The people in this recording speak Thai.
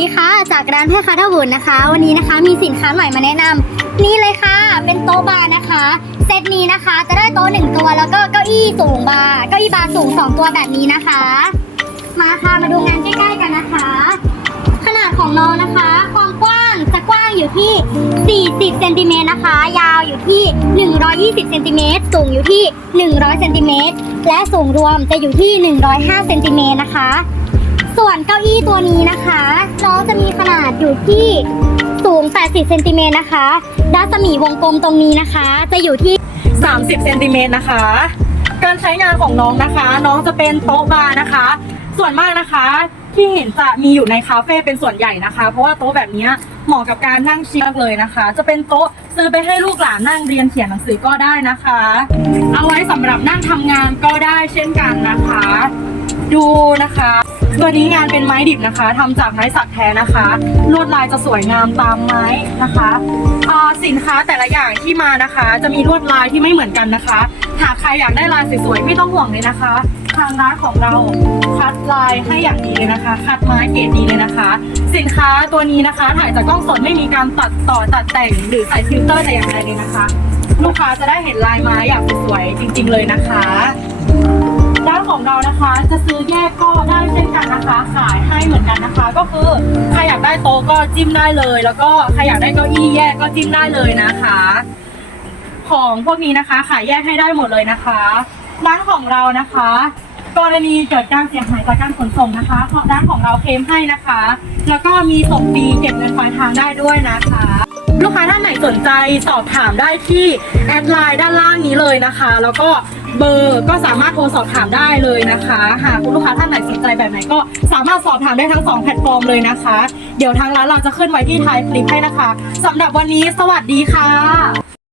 ดีค่ะ จากร้านแพทย์คาทาวุนนะคะ วันนี้นะคะมีสินค้าใหม่มาแนะนำนี่เลยค่ะ เป็นโต๊ะบาร์นะคะ เซตนี้นะคะจะได้โต๊ะหนึ่งตัวแล้วก็เก้าอี้สูงบาร์เก้าอี้บาร์สูงสองตัวแบบนี้นะคะ มาค่ะมาดูงานใกล้ๆกันนะคะ ขนาดของน้องนะคะ ความกว้างจะกว้างอยู่ที่ 40เซนติเมตรนะคะ ยาวอยู่ที่ 120เซนติเมตรสูงอยู่ที่ 100เซนติเมตรและสูงรวมจะอยู่ที่ 105เซนติเมตรนะคะ ส่วนเก้าอี้ตัวนี้นะคะน้องจะมีขนาดอยู่ที่สูง 80 เซนติเมตรนะคะรัศมีวงกลมตรงนี้นะคะ จะอยู่ที่ 30 เซนติเมตรนะคะ การใช้งานของน้องนะคะ น้องจะเป็นโต๊ะบาร์นะคะ ส่วนมากนะคะ ที่เห็นจะมีอยู่ในคาเฟ่เป็นส่วนใหญ่นะคะ เพราะว่าโต๊ะแบบนี้เหมาะกับการนั่งชิลเลยนะคะ จะเป็นโต๊ะซื้อไปให้ลูกหลานนั่งเรียนเขียนหนังสือก็ได้นะคะ เอาไว้สำหรับนั่งทำงานก็ได้เช่นกันนะคะ ดูนะคะ ตัวนี้งานเป็นไม้ดิบนะคะทำจากไม้สักแท้นะคะ ลวดลายจะสวยงามตามไม้นะคะสินค้าแต่ละอย่างที่มานะคะ จะมีลวดลายที่ไม่เหมือนกันนะคะ หากใครอยากได้ลายสวยๆไม่ต้องห่วงเลยนะคะ ทางร้านของเราคัดลายให้อย่างดีเลยนะคะ คัดไม้เกรดดีเลยนะคะ สินค้าตัวนี้นะคะ ถ่ายจากกล้องสดไม่มีการตัดต่อตัดแต่งหรือใส่ฟิลเตอร์แต่อย่างใดเลยนะคะ ลูกค้าจะได้เห็นลายไม้อย่างสวยๆจริง ๆ เลยนะคะร้านของเรานะคะจะซื้อ กก็ได้เช่นกันนะคะขายให้เหมือนกันนะคะ ก็คือใครอยากได้โต๊ะก็จิ้มได้เลย แล้วก็ใครอยากได้เก้าอี้แยกก็จิ้มได้เลยนะคะ ของพวกนี้นะคะขายแยกให้ได้หมดเลยนะคะร้านของเรานะคะ กรณีเกิดการเสียหายจากการขนส่งนะคะร้านของเราเคลมให้นะคะ แล้วก็มีส่งฟรีเก็บเงินปลายทางได้ด้วยนะคะลูกค้าท่านไหนสนใจสอบถามได้ที่แอดไลน์ด้านล่างนี้เลยนะคะ แล้วก็ เบอร์ก็สามารถโทรสอบถามได้เลยนะคะหากคุณลูกค้าท่านไหนสนใจแบบไหนก็สามารถสอบถามได้ทั้งสองแพลตฟอร์มเลยนะคะ เดี๋ยวทางร้านเราจะขึ้นไว้ที่ท้ายคลิปให้นะคะสำหรับวันนี้สวัสดีค่ะ